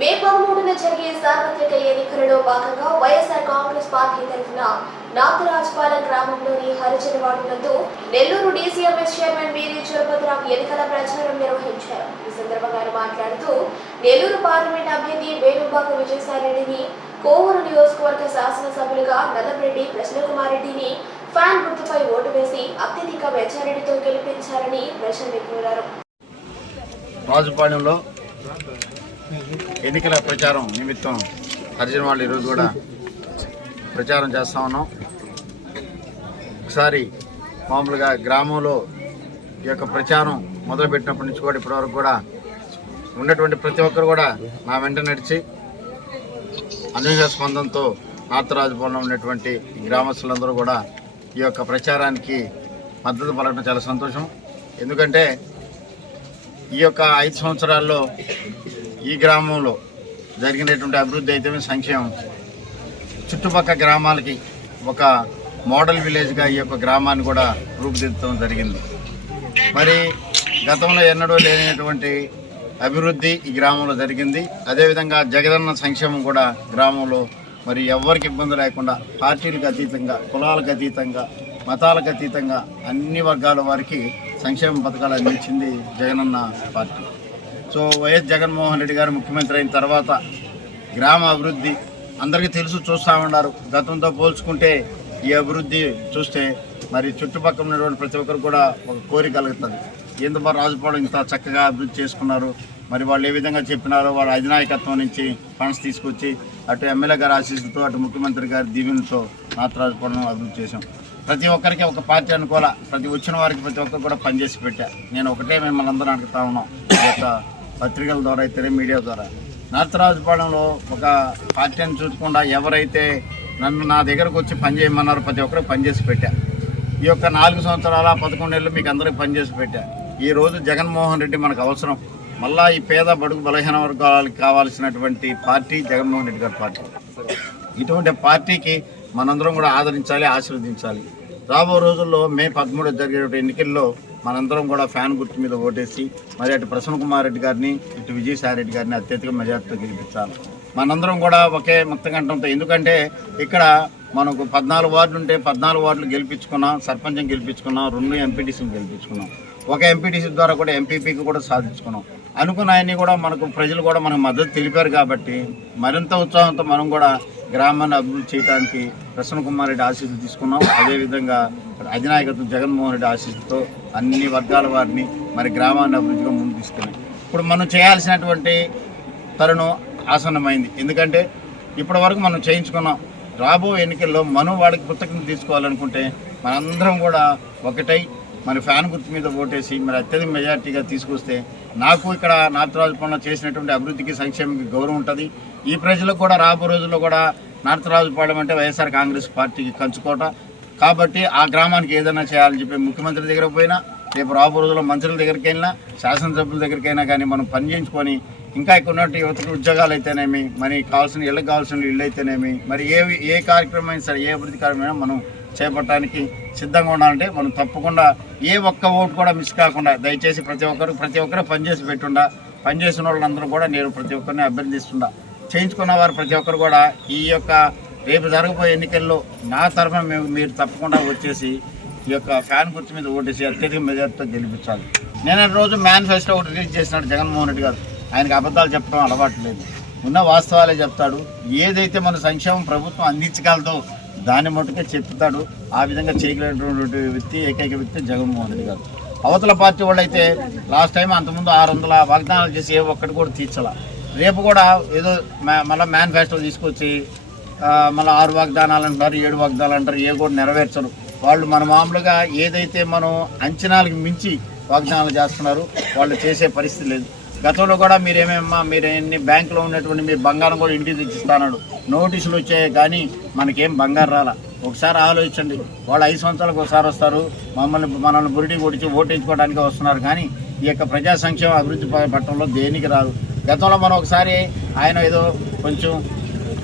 మే పదమూడున జరిగే సార్వత్రిక ఎన్నికలలో భాగంగా వైఎస్ఆర్ కాంగ్రెస్ పార్టీ తరఫున నాగరాజపాలెం గ్రామంలోని హరిజనవాడ నందు నెల్లూరు డీసీఎంఎస్ చైర్మన్ వీరి చలపతిరావు ఎన్నికల ప్రచారం నిర్వహించారు. ఈ సందర్భంగా ఆయన మాట్లాడుతూ నెల్లూరు పార్లమెంట్ అభ్యర్థి వేణుబాబు విజయసాయిరెడ్డిని కోవూరు నియోజకవర్గ శాసనసభ్యులుగా నల్లరెడ్డి ప్రసన్నకుమార్ రెడ్డిని ఫ్యాన్ గుర్తుపై ఓటు వేసి అత్యధిక మెజారిటీతో గెలిపించారని ప్రజల్ని కోరారు రాజుపాలెంలో ఎన్నికల ప్రచారం నిమిత్తం హరిజన వాళ్ళు ఈరోజు కూడా ప్రచారం చేస్తా ఉన్నాం. ఒకసారి మామూలుగా గ్రామంలో ఈ యొక్క ప్రచారం మొదలుపెట్టినప్పటి నుంచి కూడా ఇప్పటివరకు కూడా ఉన్నటువంటి ప్రతి ఒక్కరు కూడా నా వెంట నడిచి అనూహ్య స్పందనతో నార్తరాజుపాలెంలో ఉన్నటువంటి గ్రామస్తులందరూ కూడా ఈ యొక్క ప్రచారానికి మద్దతు పలకడం చాలా సంతోషం. ఎందుకంటే ఈ యొక్క ఐదు సంవత్సరాల్లో ఈ గ్రామంలో జరిగినటువంటి అభివృద్ధి అయితే సంక్షేమం. చుట్టుపక్కల గ్రామాలకి ఒక మోడల్ విలేజ్గా ఈ యొక్క గ్రామాన్ని కూడా రూపుదిద్దడం జరిగింది. మరి గతంలో ఎన్నడూ లేనటువంటి అభివృద్ధి ఈ గ్రామంలో జరిగింది. అదేవిధంగా జగదన్న సంక్షేమం కూడా గ్రామంలో మరి ఎవరికి ఇబ్బంది లేకుండా పార్టీలకు అతీతంగా కులాలకు అతీతంగా మతాలకు అతీతంగా అన్ని వర్గాల వారికి సంక్షేమ పథకాలు అందించింది Jagananna party. So YS Jaganmohan Reddy గారు ముఖ్యమంత్రి అయిన తర్వాత గ్రామ అభివృద్ధి అందరికీ తెలుసు చూస్తూ ఉన్నారు. గతంతో పోల్చుకుంటే ఈ అభివృద్ధి చూస్తే మరి చుట్టుపక్కల ఉన్నటువంటి ప్రతి ఒక్కరు కూడా ఒక కోరిక కలుగుతుంది. ఎందుకు రాజుపాలెం ఇంత చక్కగా అభివృద్ధి చేసుకున్నారు? మరి వాళ్ళు ఏ విధంగా చెప్పినారో వాళ్ళ అధినాయకత్వం నుంచి ఫండ్స్ తీసుకొచ్చి అటు ఎమ్మెల్యే గారి ఆశీస్సులతో అటు ముఖ్యమంత్రి గారి దీవెనతో నాతరాజుపాలెం అభివృద్ధి చేశాం. ప్రతి ఒక్కరికి ఒక పార్టీ అనుకోవాల ప్రతి వచ్చిన వారికి ప్రతి ఒక్కరు కూడా పనిచేసి పెట్టా. నేను ఒకటే మిమ్మల్ని అందరూ అడుగుతా ఉన్నాం. యొక్క పత్రికల ద్వారా అయితే మీడియా ద్వారా. నార్తరాజుపాలెంలో ఒక పార్టీని చూసుకుండా ఎవరైతే నన్ను నా దగ్గరకు వచ్చి పనిచేయమన్నారో ప్రతి ఒక్కరికి పనిచేసి పెట్టా. ఈ యొక్క నాలుగు సంవత్సరాల పదకొండేళ్ళు మీకు అందరికి పనిచేసి పెట్టా. ఈ రోజు జగన్మోహన్ రెడ్డి మనకు అవసరం. మళ్ళా ఈ పేద బడుగు బలహీన వర్గాలకు కావాల్సినటువంటి పార్టీ జగన్మోహన్ రెడ్డి గారి పార్టీ. ఇటువంటి పార్టీకి మనందరం కూడా ఆదరించాలి ఆశీర్వదించాలి. రాబో రోజుల్లో మే పదమూడు జరిగే ఎన్నికల్లో మనందరం కూడా ఫ్యాన్ గుర్తు మీద ఓటేసి మరి అటు ప్రసన్న కుమార్ రెడ్డి గారిని ఇటు విజయసాయి రెడ్డి గారిని అత్యధిక మెజార్టీతో గెలిపించాలి. మనందరం కూడా ఒకే ముక్తకంఠంతో ఎందుకంటే ఇక్కడ మనకు పద్నాలుగు వార్డులు ఉంటే పద్నాలుగు వార్డులు గెలిపించుకున్నాం సర్పంచం గెలిపించుకున్నాం రెండు ఎంపీటీసీని గెలిపించుకున్నాం. ఒక ఎంపీటీసీ ద్వారా కూడా ఎంపీపీకి కూడా సాధించుకున్నాం. అనుకున్న ఆయన్ని కూడా మనకు ప్రజలు కూడా మనకు మద్దతు తెలిపారు కాబట్టి మరింత ఉత్సాహంతో మనం కూడా గ్రామాన్ని అభివృద్ధి చేయడానికి ప్రసన్న కుమార్ రెడ్డి ఆశీస్సులు తీసుకున్నాం. అదేవిధంగా అధినాయకత్వం జగన్మోహన్ రెడ్డి ఆశీస్సులతో అన్ని వర్గాల వారిని మరి గ్రామాన్ని అభివృద్ధిగా ముందు తీసుకున్నాం ఇప్పుడు మనం చేయాల్సినటువంటి తరుణం ఆసన్నమైంది. ఎందుకంటే ఇప్పటి వరకు మనం చేయించుకున్నాం. రాబో ఎన్నికల్లో మనం వాళ్ళకి పుస్తకం తీసుకోవాలనుకుంటే మనందరం కూడా ఒకటై మరి ఫ్యాన్ గుర్తు మీద ఓటేసి మరి అత్యధిక మెజార్టీగా తీసుకొస్తే నాకు ఇక్కడ నార్తరాజుపాలెంలో చేసినటువంటి అభివృద్ధికి సంక్షేమకి గౌరవం ఉంటుంది. ఈ ప్రజలకు కూడా రాబో రోజుల్లో కూడా నార్తరాజుపాలెం అంటే వైఎస్ఆర్ కాంగ్రెస్ పార్టీకి కంచుకోట. కాబట్టి ఆ గ్రామానికి ఏదైనా చేయాలని చెప్పి ముఖ్యమంత్రి దగ్గర పోయినా రేపు రాబో రోజుల్లో మంత్రుల దగ్గరికి వెళ్ళినా శాసనసభ్యుల దగ్గరికైనా కానీ మనం పని చేయించుకొని ఇంకా ఇక్కడ ఉన్నట్టు యువతకు ఉద్యోగాలు అయితేనేమి మరి కావాల్సిన ఇళ్ళకి కావాల్సిన ఇళ్ళు అయితేనేమి మరి ఏ ఏ కార్యక్రమం అయినా సరే ఏ అభివృద్ధి కార్యక్రమం మనం చేపట్టడానికి సిద్ధంగా ఉండాలంటే మనం తప్పకుండా ఏ ఒక్క ఓటు కూడా మిస్ కాకుండా దయచేసి ప్రతి ఒక్కరు ప్రతి ఒక్కరు పనిచేసి పెట్టుండా. పనిచేసిన వాళ్ళందరూ కూడా నేను ప్రతి ఒక్కరిని అభ్యర్థిస్తుండా. చేయించుకున్న వారు ప్రతి ఒక్కరు కూడా ఈ యొక్క రేపు జరగబోయే ఎన్నికల్లో నా తరఫున మేము మీరు తప్పకుండా వచ్చేసి ఈ యొక్క ఫ్యాన్ గుర్తు మీద ఓటేసి అత్యధిక మెజార్టీతో గెలిపించాలి. నేను రోజు మేనిఫెస్టో ఒకటి రిలీజ్ చేసినాడు జగన్మోహన్ రెడ్డి గారు. ఆయనకి అబద్ధాలు చెప్పడం అలవాటు లేదు. ఉన్న వాస్తవాలే చెప్తాడు. ఏదైతే మన సంక్షేమం ప్రభుత్వం అందించగలదో దాన్ని మటుకే చెప్తాడు. ఆ విధంగా చేయగలిగినటువంటి వ్యక్తి ఏకైక వ్యక్తి జగన్మోహన్ రెడ్డి గారు. అవతల పార్టీ వాళ్ళు అయితే లాస్ట్ టైం అంతకుముందు ఆరు వందల వాగ్దానాలు చేసి ఏ ఒక్కటి కూడా తీర్చాల. రేపు కూడా ఏదో మళ్ళీ మేనిఫెస్టో తీసుకొచ్చి మళ్ళీ ఆరు వాగ్దానాలు అంటారు ఏడు వాగ్దానాలు అంటారు ఏ కూడా నెరవేర్చరు. వాళ్ళు మన మామూలుగా ఏదైతే మనం అంచనాలకు మించి వాగ్దానాలు చేస్తున్నారు వాళ్ళు చేసే పరిస్థితి లేదు. గతంలో కూడా మీరేమేమ్మా మీరు ఎన్ని బ్యాంకులో ఉన్నటువంటి మీ బంగారం కూడా ఇంటికి తెచ్చిస్తాడు నోటీసులు వచ్చాయి కానీ మనకేం బంగారం రాలా. ఒకసారి ఆలోచించండి. వాళ్ళు ఐదు సంవత్సరాలకు ఒకసారి వస్తారు. మమ్మల్ని మనల్ని బురిటి కొడిచి ఓటేసుకోవడానికి వస్తున్నారు. కానీ ఈ యొక్క ప్రజా సంక్షేమ అభివృద్ధి పట్టంలో పట్టణంలో దేనికి రాదు? గతంలో మనం ఒకసారి ఆయన ఏదో కొంచెం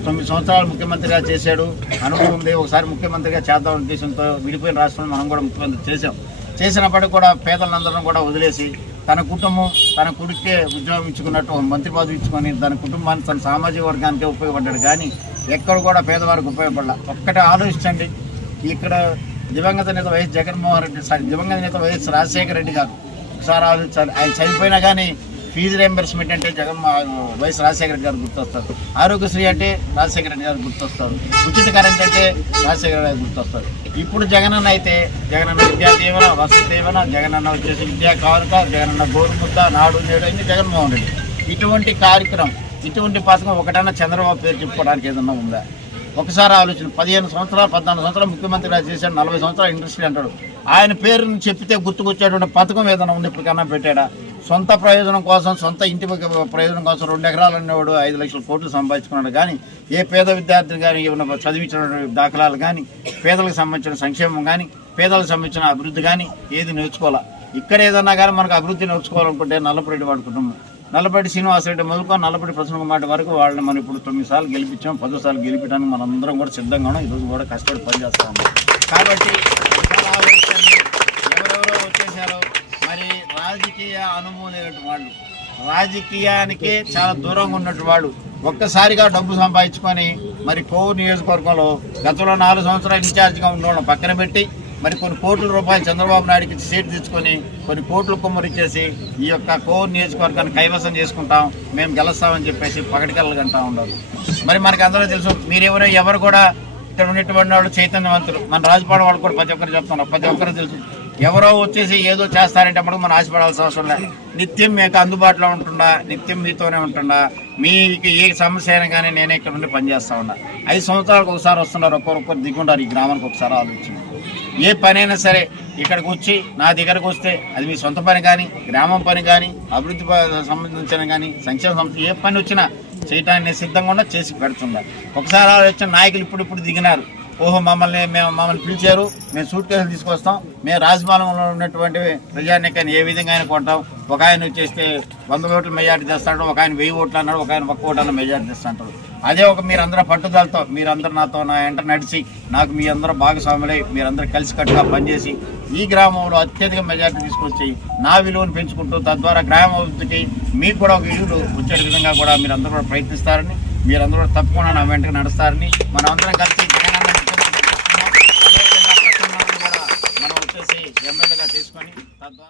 తొమ్మిది సంవత్సరాలు ముఖ్యమంత్రిగా చేశాడు అనుభవం ఉంది ఒకసారి ముఖ్యమంత్రిగా చేద్దాం ఉద్దేశంతో విడిపోయిన రాష్ట్రంలో మనం కూడా ముఖ్యమంత్రి చేశాం. చేసినప్పటికీ కూడా పేదలందరం కూడా వదిలేసి తన కుటుంబం తన కొడుకే ఉద్యోగం ఇచ్చుకున్నట్టు ఒక మంత్రి పదవి ఇచ్చుకొని తన కుటుంబాన్ని తన సామాజిక వర్గానికి ఉపయోగపడ్డాడు. కానీ ఎక్కడ కూడా పేదవారికి ఉపయోగపడాల. ఒక్కటే ఆలోచించండి. ఇక్కడ దివంగత నేత వైఎస్ జగన్మోహన్ రెడ్డి సారీ దివంగత నేత వైఎస్ రాజశేఖర రెడ్డి గారు. ఒకసారి ఆలోచించాలి. ఆయన చనిపోయినా కానీ ఫీజు రియంబర్స్మెంట్ అంటే జగన్ వైఎస్ రాజశేఖర రెడ్డి గారు గుర్తొస్తారు. ఆరోగ్యశ్రీ అంటే రాజశేఖర రెడ్డి గారు గుర్తొస్తారు. ఉచిత కరెంట్ అంటే రాజశేఖర గారు గుర్తొస్తారు. ఇప్పుడు జగనన్న అయితే జగనన్న విద్యా దీవెన వసతి దీవెన జగనన్న వచ్చేసి విద్యా కానుక జగనన్న గోరుముద్ద నాడు నేడు అయింది జగన్మోహన్ రెడ్డి. ఇటువంటి కార్యక్రమం ఇటువంటి పథకం ఒకటన్నా చంద్రబాబు పేరు చెప్పుకోవడానికి ఏదన్నా ఉందా? ఒకసారి ఆలోచన. పదిహేను సంవత్సరాలు పద్నాలుగు సంవత్సరాలు ముఖ్యమంత్రిగా చేశాడు నలభై సంవత్సరాలు ఇండస్ట్రీ అంటాడు. ఆయన పేరుని చెప్పితే గుర్తుకొచ్చేటువంటి పథకం ఏదైనా ఉంది ఇప్పటికన్నా పెట్టాడా? సొంత ప్రయోజనం కోసం సొంత ఇంటి ప్రయోజనం కోసం రెండు ఎకరాలు ఉన్నవాడు ఐదు లక్షల కోట్లు సంపాదించుకున్నాడు. కానీ ఏ పేద విద్యార్థిని కానీ ఏమైనా చదివించిన దాఖలాలు కానీ పేదలకు సంబంధించిన సంక్షేమం కానీ పేదలకు సంబంధించిన అభివృద్ధి కానీ ఏది నేర్చుకోవాలా? ఇక్కడ ఏదన్నా కానీ మనకు అభివృద్ధి నేర్చుకోవాలనుకుంటే నల్లపరెడ్డి వాడి కుటుంబం. నల్లపరెడ్డి శ్రీనివాసరెడ్డి మొదలుకొని నల్లపరెడ్డి ప్రసన్న మాట వరకు వాళ్ళని మనం ఇప్పుడు తొమ్మిది సార్లు గెలిపించాం పదో సార్లు గెలిపించడానికి మనందరం కూడా సిద్ధంగా ఉన్నాం. ఈరోజు కూడా కష్టపడి పనిచేస్తా ఉన్నాం. కాబట్టి రాజకీయ అనుభవం వాళ్ళు. రాజకీయానికి చాలా దూరంగా ఉన్నట్టు వాళ్ళు. ఒక్కసారిగా డబ్బు సంపాదించుకొని మరి కోవూరు నియోజకవర్గంలో గతంలో నాలుగు సంవత్సరాలు ఇన్ఛార్జ్గా ఉండడం పక్కన పెట్టి మరి కొన్ని కోట్ల రూపాయలు చంద్రబాబు నాయుడుకి సీట్ తెచ్చుకొని కొన్ని కోట్లు కుమ్మరిచ్చేసి ఈ యొక్క కోవూరు నియోజకవర్గాన్ని కైవసం చేసుకుంటాం మేము గెలుస్తామని చెప్పేసి పగటికల్లు గంటా ఉండదు మరి మనకి అందరూ తెలుసు మీరెవరో ఎవరు కూడా ఇక్కడ ఉన్నటువంటి వాళ్ళు చైతన్యవంతులు. మన రాజపాడ వాళ్ళు కూడా ప్రతి ఒక్కరు చెప్తున్నారు ప్రతి ఒక్కరు తెలుసు. ఎవరో వచ్చేసి ఏదో చేస్తారంటే అప్పుడు మనం ఆశపడాల్సిన అవసరం లేదు. నిత్యం మీకు అందుబాటులో ఉంటుండా నిత్యం మీతోనే ఉంటుండా. మీకు ఏ సమస్య అయినా కానీ నేనే ఇక్కడ నుండి పనిచేస్తా ఉన్నా ఐదు సంవత్సరాలకు ఒకసారి వస్తున్నారు ఒక్కొక్కరు దిగుండారు ఈ గ్రామానికి ఒకసారి ఆలోచించి. ఏ పనైనా సరే ఇక్కడికి వచ్చి నా దగ్గరకు వస్తే అది మీ సొంత పని కానీ గ్రామం పని కానీ అభివృద్ధి సంబంధించిన కానీ సంక్షేమ సంస్థ ఏ పని వచ్చినా చేయటానికి నేను సిద్ధంగా ఉన్నా చేసి పెడుతున్నా ఒకసారి ఆలోచన నాయకులు ఇప్పుడు ఇప్పుడు దిగినారు. ఓహో మమ్మల్ని మేము మమ్మల్ని పిలిచారు. మేము సూట్ కేసులు తీసుకొస్తాం. మేము రాజభవనంలో ఉన్నటువంటి ప్రజానికాన్ని ఏ విధంగా అయినా కొంటాం. ఒక ఆయన వచ్చేస్తే వంద ఓట్ల మెజార్టీ తెస్తాడు. ఒక ఆయన వెయ్యి ఓట్లు అన్నాడు. ఒక ఆయన ఒక్క ఓటు అన్న మెజార్టీ తెస్తాడు. అదే ఒక మీరందరూ పట్టుదలతో మీరందరూ నాతో నా వెంట నడిచి నాకు మీ అందరూ భాగస్వాములై మీరందరూ కలిసికట్టుగా పనిచేసి ఈ గ్రామంలో అత్యధిక మెజార్టీ తీసుకొచ్చి నా విలువను పెంచుకుంటూ తద్వారా గ్రామ అభివృద్ధికి మీకు కూడా ఒక విలువలు వచ్చే విధంగా కూడా మీరందరూ కూడా ప్రయత్నిస్తారని మీరందరూ కూడా తప్పకుండా నా వెంటనే నడుస్తారని మనం అందరం కలిసి జగనన్న ముఖ్యమంత్రి చేసుకుందాం. అదేవిధంగా ప్రసన్న కూడా మనం వచ్చేసి ఎమ్మెల్యేగా చేసుకొని తద్వారా